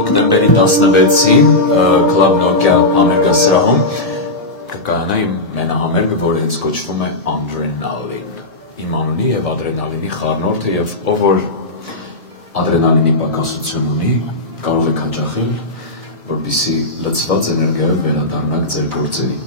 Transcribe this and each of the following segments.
Հոկտեմբերի 16-ին Club Nokia համերգասրահում կկայանա իմ մենահամերգը, որը հենց կոչվում է Adrenaline։ Իմ անունի եւ ադրենալինի խառնորդը եւ ով որ ադրենալինի պակասություն ունի, կարող եք հաճախել, որպեսզի լցված էներգիայով վերադառնաք ձեր գործերին։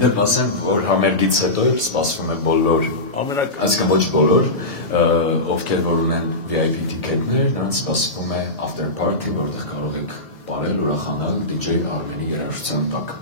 Դեպ ասեմ, որ համերգից հետո սպասվում է բոլոր, այսինքն ոչ բոլոր, ովքեր որ ունեն VIP տիկետներ, նրանց սպասվում է after party, որտեղ կարող եք պարել, ուրախանալ DJ Արմենի երաժշտության տակ։